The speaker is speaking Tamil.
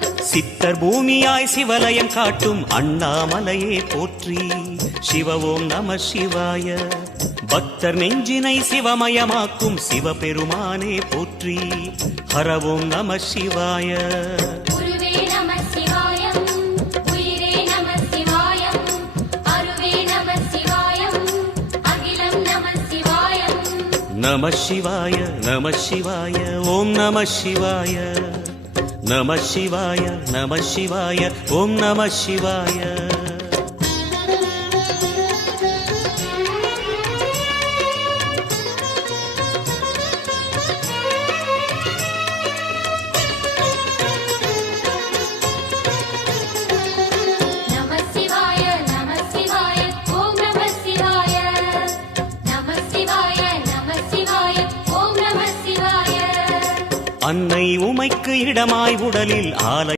சித்தர் பூமியாய் சிவலயம் காட்டும் அண்ணாமலையே போற்றி. சிவ ஓம் நம சிவாய. பக்தர் நெஞ்சினை சிவமயமாக்கும் சிவபெருமானே போற்றி. ஹர ஓம் நம சிவாய. நம சிவாய நம சிவாய ஓம் நம சிவாய. நம சிவாய நம சிவாய ஓம் நம சிவாய. அன்னை உமைக்கு இடமாய் உடலில் ஆலை